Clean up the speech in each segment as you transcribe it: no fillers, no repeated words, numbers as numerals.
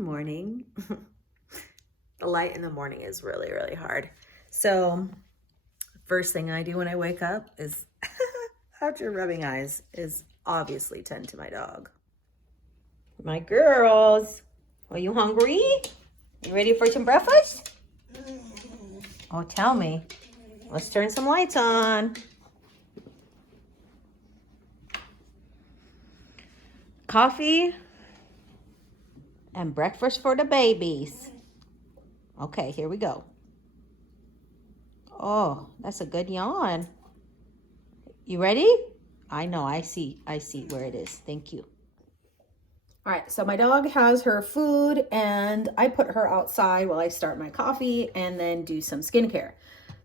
morning. The light in the morning is really, really hard. So first thing I do when I wake up is, after rubbing eyes, is obviously tend to my dog. My girls, are you hungry? You ready for some breakfast? Oh, tell me. Let's turn some lights on. Coffee and breakfast for the babies. Okay, here we go. Oh, that's a good yawn. You ready? I know, I see where it is. Thank you. All right, so my dog has her food and I put her outside while I start my coffee and then do some skincare.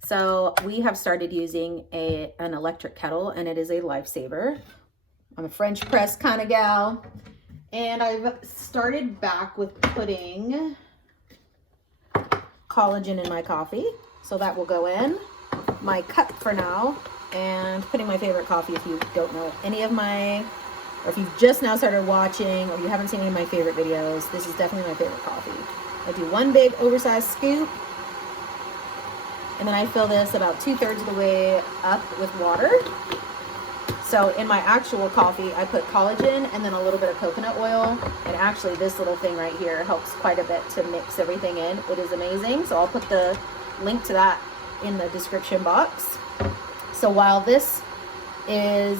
So we have started using an electric kettle and it is a lifesaver. I'm a French press kind of gal. And I've started back with putting collagen in my coffee. So that will go in my cup for now. And putting my favorite coffee, if you don't know any of my, or if you've just now started watching, or you haven't seen any of my favorite videos, this is definitely my favorite coffee. I do one big oversized scoop. And then I fill this about 2/3 of the way up with water. So in my actual coffee, I put collagen and then a little bit of coconut oil. And actually this little thing right here helps quite a bit to mix everything in. It is amazing. So I'll put the link to that in the description box. So while this is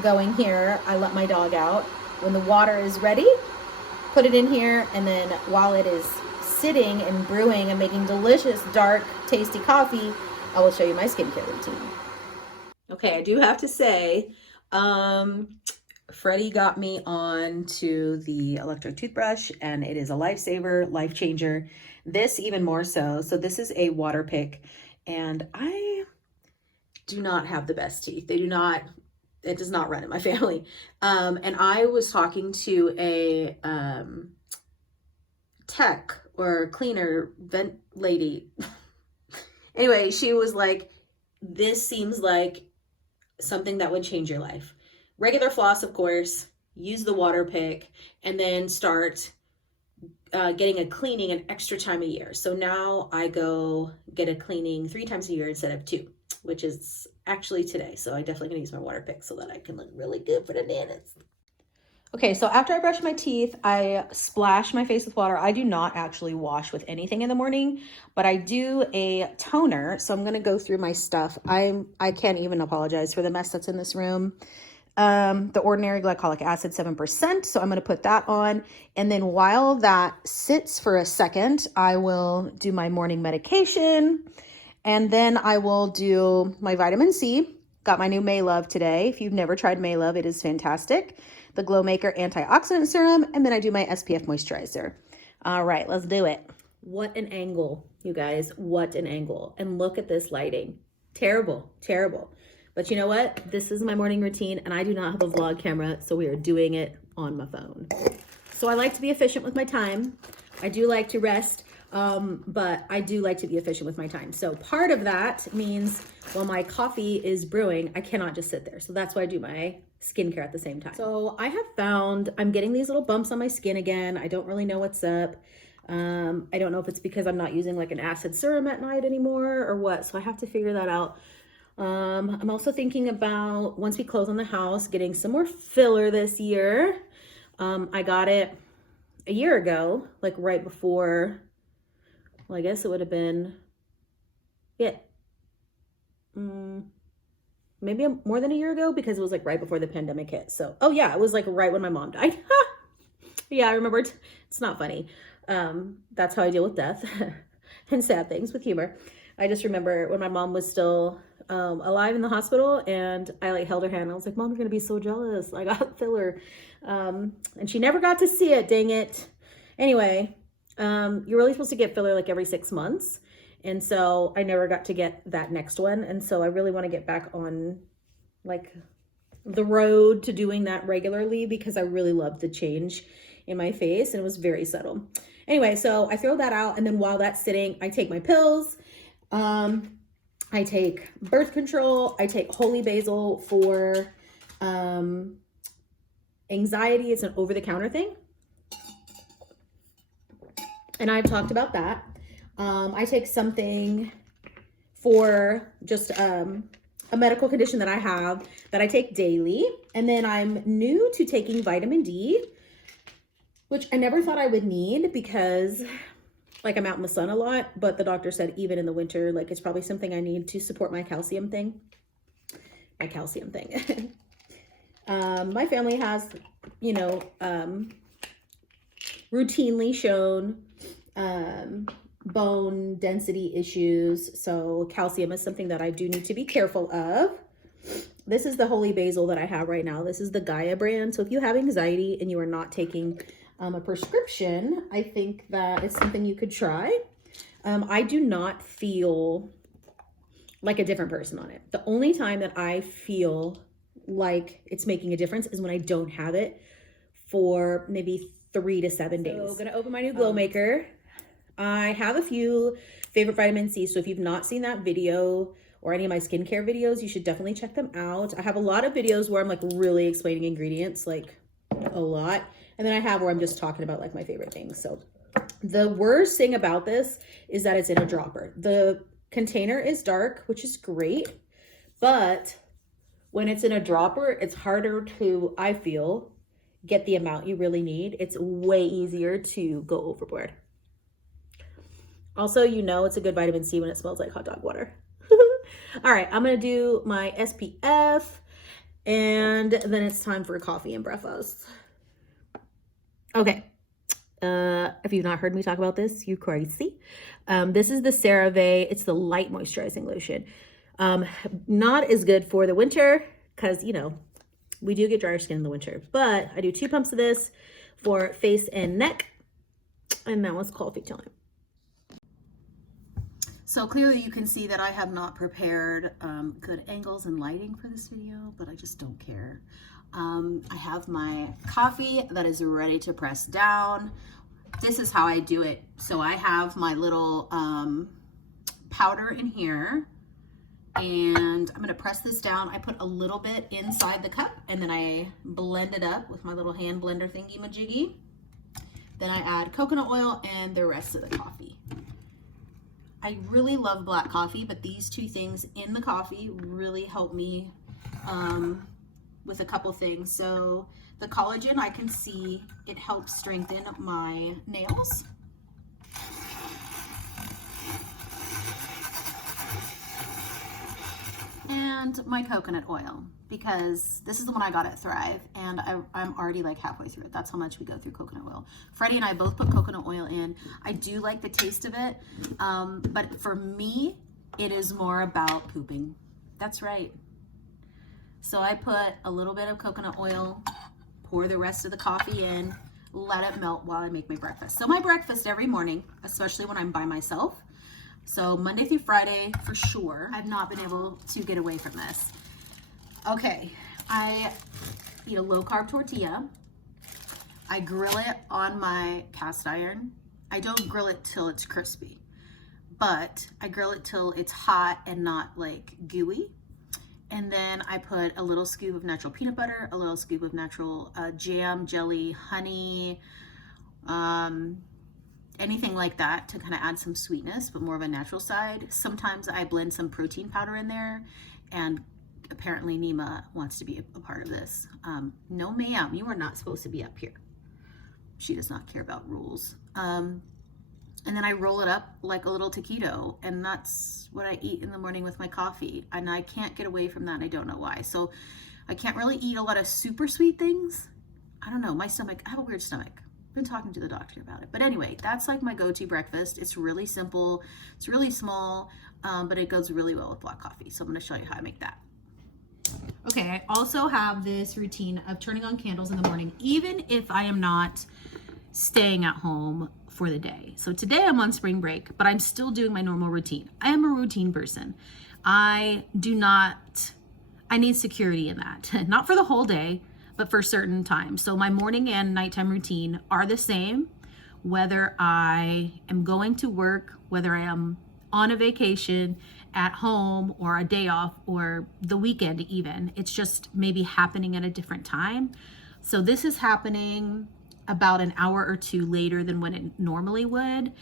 going here, I let my dog out. When the water is ready, put it in here. And then while it is sitting and brewing and making delicious, dark, tasty coffee, I will show you my skincare routine. Okay, I do have to say, Freddie got me on to the electric toothbrush and it is a lifesaver, life changer. This even more so. So this is a water pick and I do not have the best teeth. It does not run in my family. And I was talking to a tech or cleaner vent lady. Anyway, she was like, this seems like something that would change your life. Regular floss, of course, use the water pick, and then start getting a cleaning an extra time a year. So now I go get a cleaning 3 times a year instead of 2, which is actually today. So I definitely gonna use my water pick so that I can look really good for the nanas. Okay, so after I brush my teeth, I splash my face with water. I do not actually wash with anything in the morning, but I do a toner. So I'm gonna go through my stuff. I can't even apologize for the mess that's in this room. The ordinary glycolic acid, 7%. So I'm gonna put that on. And then while that sits for a second, I will do my morning medication. And then I will do my vitamin C. Got my new May Love today. If you've never tried May Love, it is fantastic. The Glow Maker antioxidant serum, and then I do my SPF moisturizer. All right, let's do it. What an angle, you guys. What an angle. And look at this lighting. Terrible, terrible. But you know what? This is my morning routine, and I do not have a vlog camera, so we are doing it on my phone. So I like to be efficient with my time. I do like to rest. But I do like to be efficient with my time. So part of that means while my coffee is brewing, I cannot just sit there. So that's why I do my skincare at the same time. So I have found I'm getting these little bumps on my skin again. I don't really know what's up. I don't know if it's because I'm not using like an acid serum at night anymore or what. So I have to figure that out. I'm also thinking about, once we close on the house, getting some more filler this year. I got it a year ago, like right before. Well, I guess it would have been, yeah, maybe more than a year ago because it was like right before the pandemic hit. So, oh yeah, it was like right when my mom died. Yeah, I remember. It's not funny. That's how I deal with death and sad things with humor. I just remember when my mom was still alive in the hospital and I like held her hand. I was like, Mom, you're going to be so jealous. I got filler. And she never got to see it. Dang it. Anyway. You're really supposed to get filler like every 6 months. And so I never got to get that next one. And so I really want to get back on like the road to doing that regularly because I really loved the change in my face and it was very subtle. Anyway, so I throw that out. And then while that's sitting, I take my pills. I take birth control. I take holy basil for anxiety. It's an over-the-counter thing. and I've talked about that. I take something for just a medical condition that I have that I take daily. And then I'm new to taking vitamin D, which I never thought I would need because like I'm out in the sun a lot, but the doctor said even in the winter, like it's probably something I need to support my calcium thing. My calcium thing. My family has, you know, routinely shown bone density issues. So calcium is something that I do need to be careful of. This is the holy basil that I have right now. This is the Gaia brand. So if you have anxiety and you are not taking a prescription, I think that it's something you could try. I do not feel like a different person on it. The only time that I feel like it's making a difference is when I don't have it for maybe 3 to 7 days. So I'm gonna open my new glow maker. I have a few favorite vitamin C. So if you've not seen that video or any of my skincare videos, you should definitely check them out. I have a lot of videos where I'm like really explaining ingredients, like a lot. And then I have where I'm just talking about like my favorite things. So the worst thing about this is that it's in a dropper. The container is dark, which is great, but when it's in a dropper, it's harder to, I feel, get the amount you really need. It's way easier to go overboard. Also, you know it's a good vitamin C when it smells like hot dog water. All right, I'm gonna do my SPF and then it's time for coffee and breakfast. Okay, if you've not heard me talk about this, you're crazy. This is the CeraVe. It's the light moisturizing lotion. Not as good for the winter because, you know, we do get drier skin in the winter, but I do 2 pumps of this for face and neck. And now it's coffee time. So clearly you can see that I have not prepared good angles and lighting for this video, but I just don't care. I have my coffee that is ready to press down. This is how I do it. So I have my little powder in here and I'm gonna press this down. I put a little bit inside the cup and then I blend it up with my little hand blender thingy majiggy. Then I add coconut oil and the rest of the coffee. I really love black coffee, but these 2 things in the coffee really help me with a couple things. So the collagen, I can see it helps strengthen my nails. And my coconut oil, because this is the one I got at Thrive and I'm already like halfway through it. That's how much we go through coconut oil. Freddie and I both put coconut oil in. I do like the taste of it, but for me, it is more about pooping. That's right. So I put a little bit of coconut oil, pour the rest of the coffee in, let it melt while I make my breakfast. So my breakfast every morning, especially when I'm by myself, so Monday through Friday for sure, I've not been able to get away from this. Okay, I eat a low carb tortilla. I grill it on my cast iron. I don't grill it till it's crispy, but I grill it till it's hot and not like gooey. And then I put a little scoop of natural peanut butter, a little scoop of natural jam, jelly, honey, anything like that to kind of add some sweetness, but more of a natural side. Sometimes I blend some protein powder in there, and apparently Nima wants to be a part of this. No ma'am, you are not supposed to be up here. She does not care about rules. And then I roll it up like a little taquito, and that's what I eat in the morning with my coffee. And I can't get away from that. I don't know why. So I can't really eat a lot of super sweet things. I don't know, my stomach, I have a weird stomach. Been talking to the doctor about it. But anyway, that's like my go-to breakfast. It's really simple. It's really small, but it goes really well with black coffee. So I'm going to show you how I make that. Okay, I also have this routine of turning on candles in the morning, even if I am not staying at home for the day. So today I'm on spring break, but I'm still doing my normal routine. I am a routine person. I need security in that. Not for the whole day, but for certain times. So my morning and nighttime routine are the same, whether I am going to work, whether I am on a vacation, at home, or a day off, or the weekend even. It's just maybe happening at a different time. So this is happening about an hour or two later than when it normally would.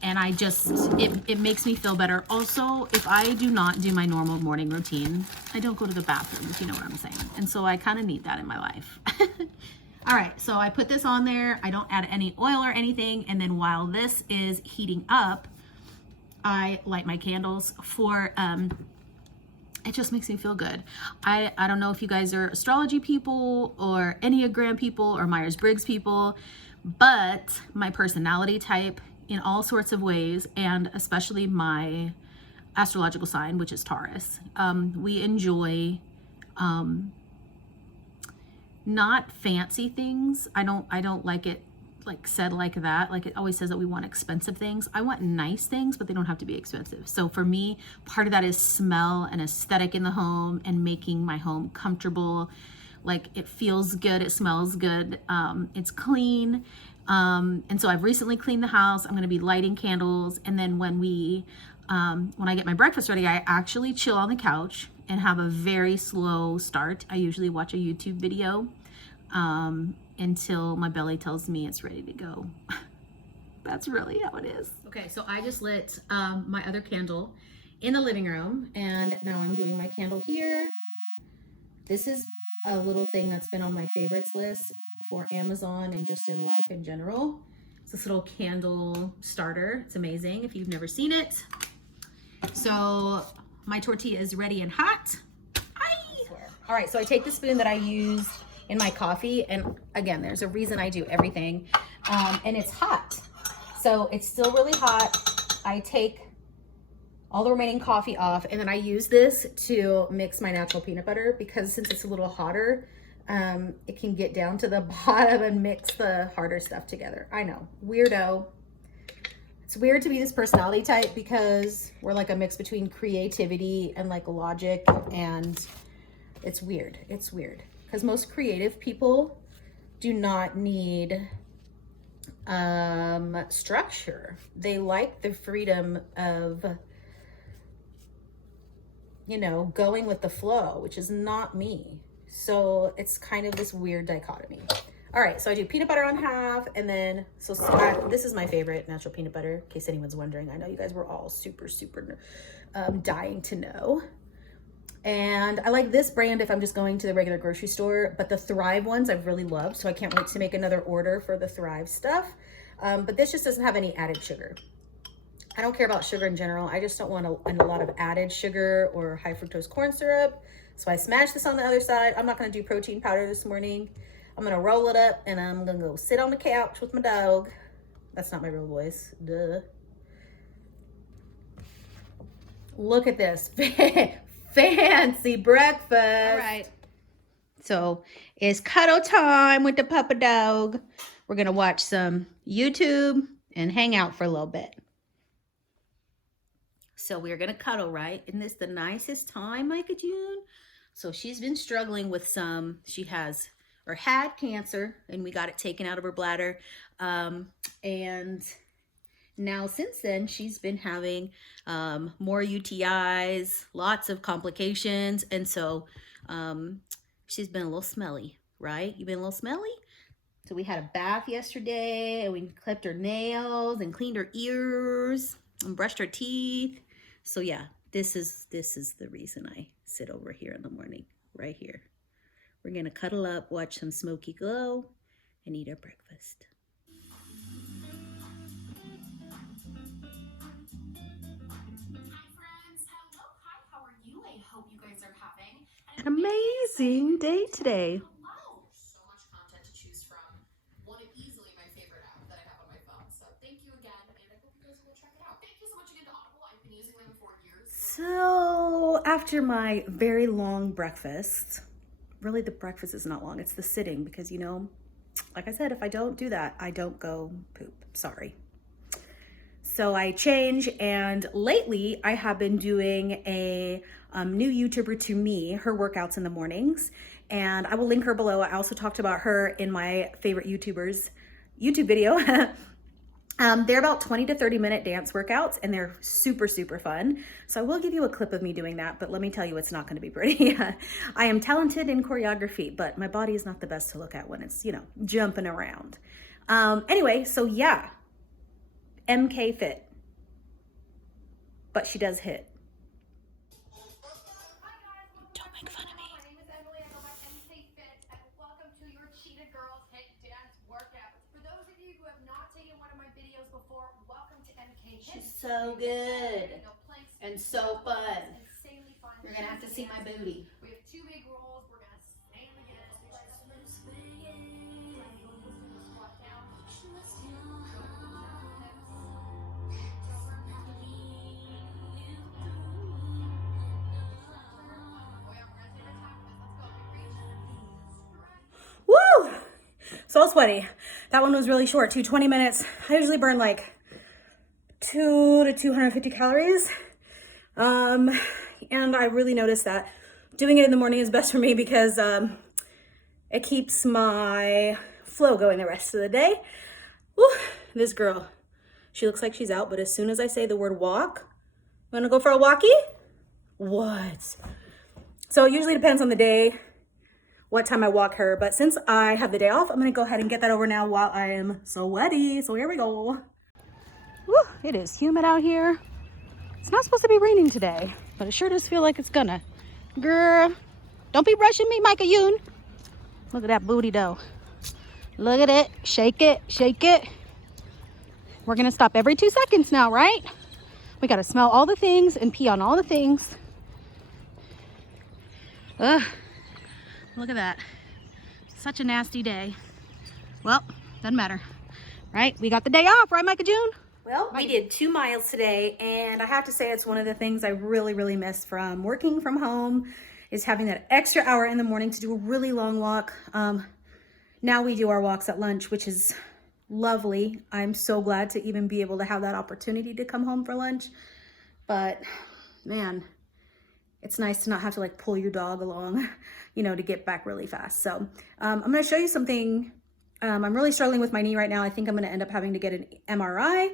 And I just, it makes me feel better. Also, if I do not do my normal morning routine, I don't go to the bathroom, if you know what I'm saying. And so I kind of need that in my life. All right, so I put this on there. I don't add any oil or anything. And then while this is heating up, I light my candles for, it just makes me feel good. I don't know if you guys are astrology people or Enneagram people or Myers-Briggs people, but my personality type in all sorts of ways, and especially my astrological sign, which is Taurus, we enjoy not fancy things. I don't like it like said like that. Like it always says that we want expensive things. I want nice things, but they don't have to be expensive. So for me, part of that is smell and aesthetic in the home and making my home comfortable. Like it feels good, it smells good, it's clean. And so I've recently cleaned the house. I'm going to be lighting candles. And then when I get my breakfast ready, I actually chill on the couch and have a very slow start. I usually watch a YouTube video, until my belly tells me it's ready to go. That's really how it is. Okay, so I just lit my other candle in the living room, and now I'm doing my candle here. This is a little thing that's been on my favorites list for Amazon and just in life in general. It's this little candle starter. It's amazing if you've never seen it. So my tortilla is ready and hot. All right, so I take the spoon that I used in my coffee, and again, there's a reason I do everything, and it's hot. So it's still really hot. I take all the remaining coffee off, and then I use this to mix my natural peanut butter, because since it's a little hotter, it can get down to the bottom and mix the harder stuff together. I know, weirdo. It's weird to be this personality type because we're like a mix between creativity and like logic, and it's weird. It's weird because most creative people do not need structure. They like the freedom of, you know, going with the flow, which is not me. So it's kind of this weird dichotomy. All right, so I do peanut butter on half, and then, this is my favorite natural peanut butter, in case anyone's wondering. I know you guys were all super dying to know. And I like this brand if I'm just going to the regular grocery store, but the Thrive ones I've really loved, so I can't wait to make another order for the Thrive stuff. But this just doesn't have any added sugar. I don't care about sugar in general. I just don't want a lot of added sugar or high fructose corn syrup. So I smashed this on the other side. I'm not gonna do protein powder this morning. I'm gonna roll it up and I'm gonna go sit on the couch with my dog. That's not my real voice, duh. Look at this, fancy breakfast. All right, so it's cuddle time with the puppy dog. We're gonna watch some YouTube and hang out for a little bit. So we're gonna cuddle, right? Isn't this the nicest time, Micah June? So she's been struggling with she had cancer, and we got it taken out of her bladder. And now since then, she's been having more UTIs, lots of complications. And so she's been a little smelly, right? You've been a little smelly? So we had a bath yesterday, and we clipped her nails and cleaned her ears and brushed her teeth. So yeah, this is the reason I sit over here in the morning, right here. We're gonna cuddle up, watch some Smoky Glow, and eat our breakfast. An amazing day today. So much content to choose from. One of easily my favorite app that I have on my phone. So thank you again, and I hope you guys will check it out. Thank you so much again to Audible. I've been using them for years. So after my very long breakfast, really the breakfast is not long, it's the sitting, because you know, like I said, if I don't do that, I don't go poop. Sorry. So I change, and lately I have been doing a new YouTuber to me, her workouts in the mornings, and I will link her below. I also talked about her in my favorite YouTubers YouTube video. They're about 20 to 30 minute dance workouts, and they're super, super fun. So I will give you a clip of me doing that, but let me tell you, it's not going to be pretty. I am talented in choreography, but my body is not the best to look at when it's, you know, jumping around. Anyway, so yeah, MK fit, but she does hit. Don't make fun of me. My name is Emily. I go by MC Fit, and welcome to your Cheetah Girls Hit Dance Workout. For those of you who have not taken one of my videos before, welcome to MK Hit. She's so good No planks, and so fun. insanely fun. You're gonna have to see my booty. We have 2 big rolls. We're gonna stand again. Squat down. Woo! So sweaty. That one was really short too, 20 minutes. I usually burn like 200 to 250 calories. And I really noticed that doing it in the morning is best for me because it keeps my flow going the rest of the day. Woo! This girl, she looks like she's out, but as soon as I say the word walk, wanna go for a walkie? What? So it usually depends on the day, what time I walk her, but since I have the day off, I'm gonna go ahead and get that over now while I am sweaty. So here we go. Woo, it is humid out here. It's not supposed to be raining today, but it sure does feel like it's gonna. Girl, don't be rushing me, Micah Yoon. Look at that booty though. Look at it, shake it, shake it. We're gonna stop every 2 seconds now, right? We gotta smell all the things and pee on all the things. Ugh. Look at that. Such a nasty day. Well, doesn't matter, right? We got the day off, right, Micah June? Well, we did 2 miles today, and I have to say it's one of the things I really, really miss from working from home is having that extra hour in the morning to do a really long walk. Now we do our walks at lunch, which is lovely. I'm so glad to even be able to have that opportunity to come home for lunch. But man, it's nice to not have to like pull your dog along, you know, to get back really fast. So I'm going to show you something. I'm really struggling with my knee right now. I think I'm going to end up having to get an MRI.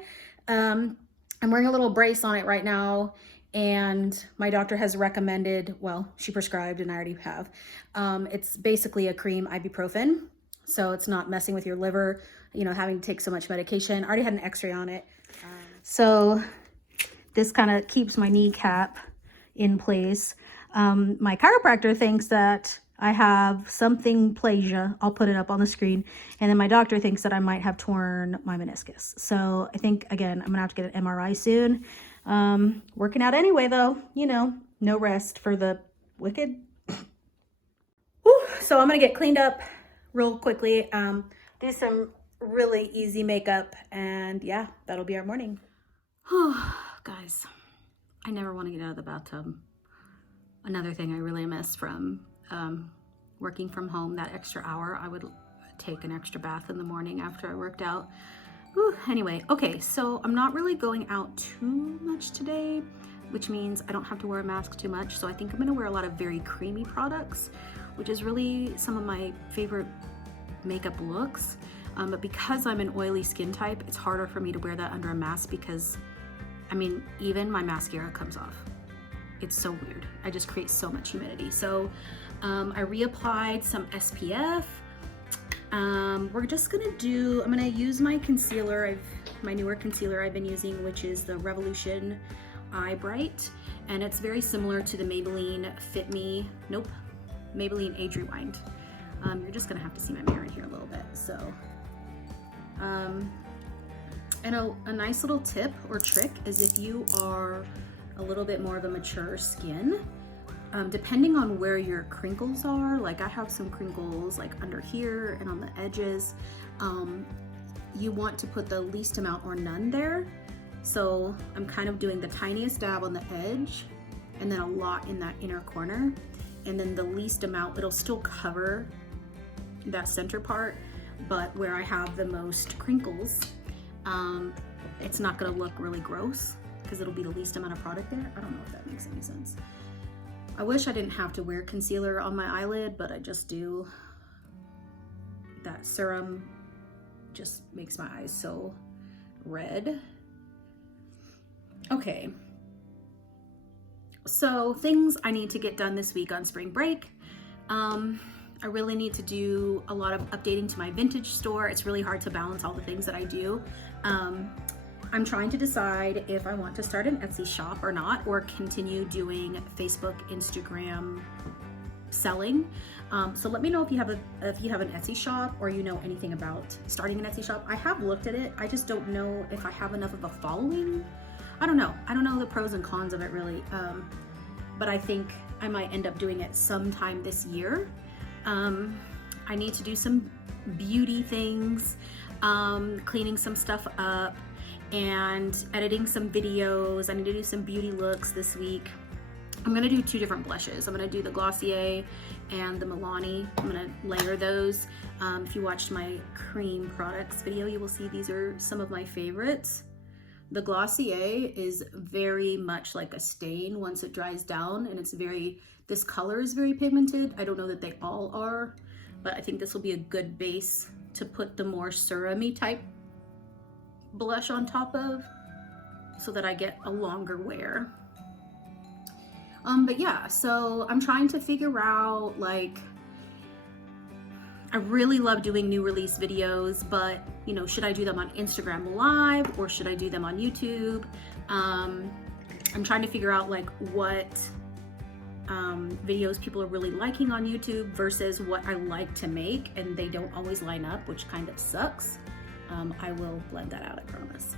I'm wearing a little brace on it right now, and my doctor has recommended, well, she prescribed and I already have. It's basically a cream, ibuprofen. So it's not messing with your liver, you know, having to take so much medication. I already had an x-ray on it. So this kind of keeps my kneecap in place. My chiropractor thinks that I have something plasia. I'll put it up on the screen. And then my doctor thinks that I might have torn my meniscus. So I think, again, I'm gonna have to get an MRI soon. Working out anyway, though, you know, no rest for the wicked. Whew. So I'm gonna get cleaned up real quickly, do some really easy makeup, and yeah, that'll be our morning. Guys, I never want to get out of the bathtub. Another thing I really miss from working from home, that extra hour, I would take an extra bath in the morning after I worked out. Whew. Anyway, okay, so I'm not really going out too much today, which means I don't have to wear a mask too much. So I think I'm gonna wear a lot of very creamy products, which is really some of my favorite makeup looks. But because I'm an oily skin type, it's harder for me to wear that under a mask because, I mean, even my mascara comes off. It's so weird. I just create so much humidity. So I reapplied some SPF. We're just gonna I'm gonna use my concealer, my newer concealer I've been using, which is the Revolution Eye Bright. And it's very similar to the Maybelline Maybelline Age Rewind. You're just gonna have to see my mirror in here a little bit. So, and a nice little tip or trick is if you are a little bit more of a mature skin, depending on where your crinkles are, like I have some crinkles like under here and on the edges, you want to put the least amount or none there. So I'm kind of doing the tiniest dab on the edge and then a lot in that inner corner. And then the least amount, it'll still cover that center part, but where I have the most crinkles, it's not gonna look really gross because it'll be the least amount of product there. I don't know if that makes any sense. I wish I didn't have to wear concealer on my eyelid, but I just do. That serum just makes my eyes so red. Okay. So things I need to get done this week on spring break. I really need to do a lot of updating to my vintage store. It's really hard to balance all the things that I do. I'm trying to decide if I want to start an Etsy shop or not, or continue doing Facebook, Instagram selling. So let me know if you have an Etsy shop or you know anything about starting an Etsy shop. I have looked at it. I just don't know if I have enough of a following. I don't know the pros and cons of it really. But I think I might end up doing it sometime this year. I need to do some beauty things, cleaning some stuff up and editing some videos. I need to do some beauty looks this week. I'm gonna do 2 different blushes. I'm gonna do the Glossier and the Milani. I'm gonna layer those. If you watched my cream products video, you will see these are some of my favorites. The Glossier is very much like a stain once it dries down, and this color is very pigmented. I don't know that they all are, but I think this will be a good base to put the more serum-y type blush on top of so that I get a longer wear. But yeah, so I'm trying to figure out, like, I really love doing new release videos, but you know, should I do them on Instagram Live or should I do them on YouTube? I'm trying to figure out like what videos people are really liking on YouTube versus what I like to make, and they don't always line up, which kind of sucks. I will blend that out, I promise.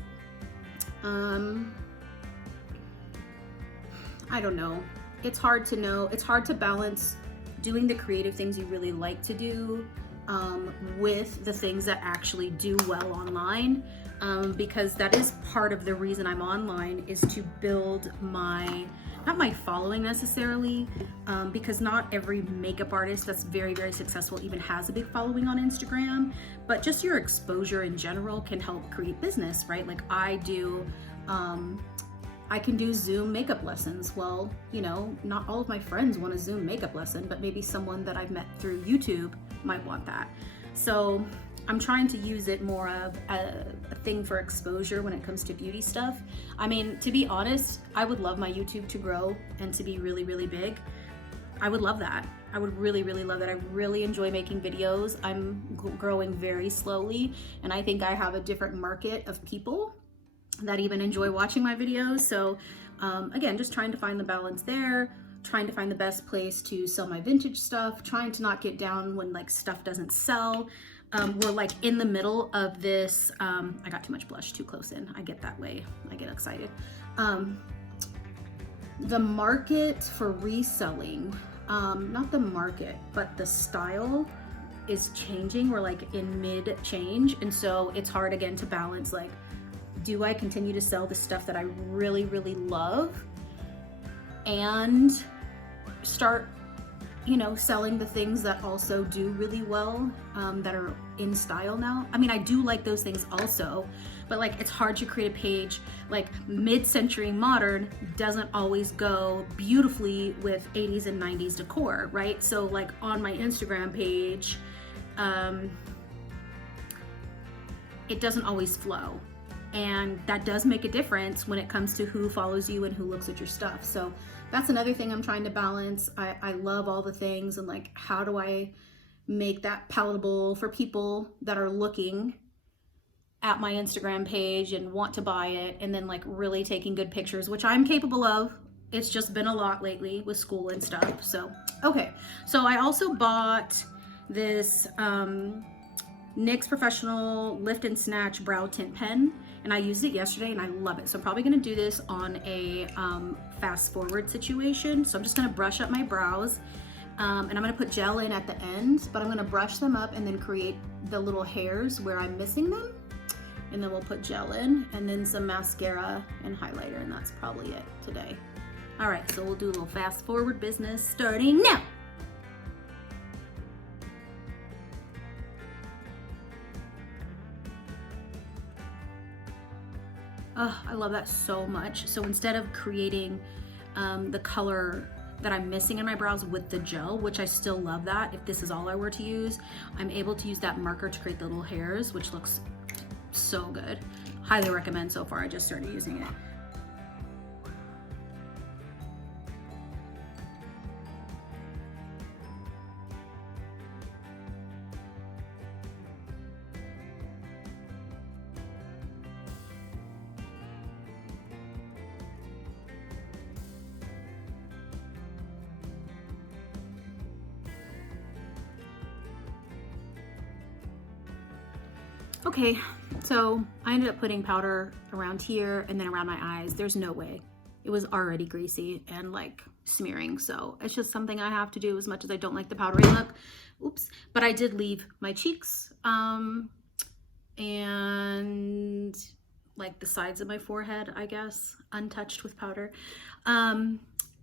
I don't know. It's hard to know. It's hard to balance doing the creative things you really like to do with the things that actually do well online, because that is part of the reason I'm online, is to build not my following necessarily, because not every makeup artist that's very, very successful even has a big following on Instagram, but just your exposure in general can help create business, right? Like I can do Zoom makeup lessons. Well, you know, not all of my friends want a Zoom makeup lesson, but maybe someone that I've met through YouTube might want that. So I'm trying to use it more of a thing for exposure when it comes to beauty stuff. I mean, to be honest, I would love my YouTube to grow and to be really, really big. I would love that. I would really, really love that. I really enjoy making videos. I'm growing very slowly, and I think I have a different market of people that even enjoy watching my videos. So again, just trying to find the balance there, trying to find the best place to sell my vintage stuff, trying to not get down when like stuff doesn't sell. We're like in the middle of this, I got too much blush too close in. I get that way, I get excited. The market for reselling, not the market, but the style is changing. We're like in mid change. And so it's hard again to balance, like, do I continue to sell the stuff that I really, really love and start, you know, selling the things that also do really well, that are in style now? I mean, I do like those things also, but like it's hard to create a page. Like mid-century modern doesn't always go beautifully with 80s and 90s decor, right? So like on my Instagram page, it doesn't always flow. And that does make a difference when it comes to who follows you and who looks at your stuff. So that's another thing I'm trying to balance. I love all the things, and like, how do I make that palatable for people that are looking at my Instagram page and want to buy it, and then like really taking good pictures, which I'm capable of. It's just been a lot lately with school and stuff. So, okay. So I also bought this NYX Professional Lift and Snatch Brow Tint Pen, and I used it yesterday and I love it. So I'm probably gonna do this on a fast forward situation. So I'm just gonna brush up my brows, and I'm gonna put gel in at the end, but I'm gonna brush them up and then create the little hairs where I'm missing them. And then we'll put gel in and then some mascara and highlighter, and that's probably it today. All right, so we'll do a little fast forward business starting now. Oh, I love that so much. So instead of creating the color that I'm missing in my brows with the gel, which I still love that, if this is all I were to use, I'm able to use that marker to create the little hairs, which looks so good. highly recommend so far. I just started using it. Okay, so I ended up putting powder around here and then around my eyes. There's no way. It was already greasy and like smearing, so it's just something I have to do as much as I don't like the powdery look. Oops. But I did leave my cheeks and like the sides of my forehead, I guess, untouched with powder.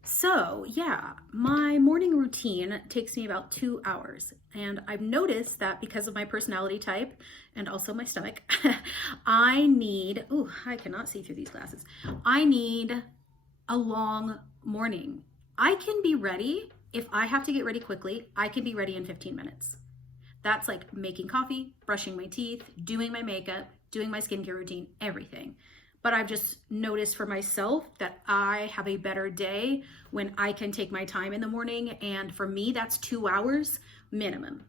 So yeah, my morning routine takes me about 2 hours, and I've noticed that because of my personality type and also my stomach, I need, ooh, I cannot see through these glasses. I need a long morning. I can be ready, if I have to get ready quickly, I can be ready in 15 minutes. That's like making coffee, brushing my teeth, doing my makeup, doing my skincare routine, everything. But I've just noticed for myself that I have a better day when I can take my time in the morning. And for me, that's 2 hours minimum.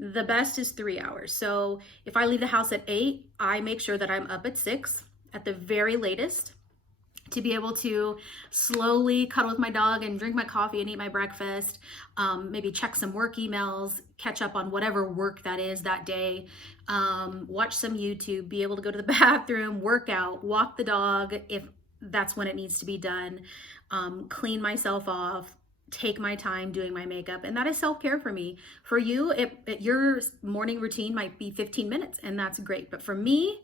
The best is 3 hours. So if I leave the house at 8, I make sure that I'm up at 6 at the very latest to be able to slowly cuddle with my dog and drink my coffee and eat my breakfast, maybe check some work emails, catch up on whatever work that is that day, watch some YouTube, be able to go to the bathroom, work out, walk the dog if that's when it needs to be done, clean myself off, take my time doing my makeup. And that is self-care for me. For you, your morning routine might be 15 minutes and that's great. But for me,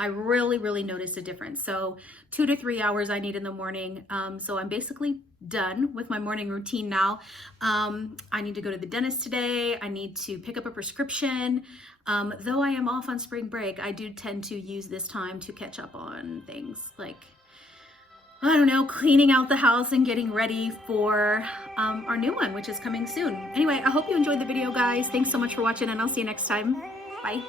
I really noticed a difference. So 2 to 3 hours I need in the morning. So I'm basically done with my morning routine now. I need to go to the dentist today. I need to pick up a prescription. Though I am off on spring break, I do tend to use this time to catch up on things like, I don't know, cleaning out the house and getting ready for our new one, which is coming soon. Anyway, I hope you enjoyed the video, guys. Thanks so much for watching, and I'll see you next time. Bye.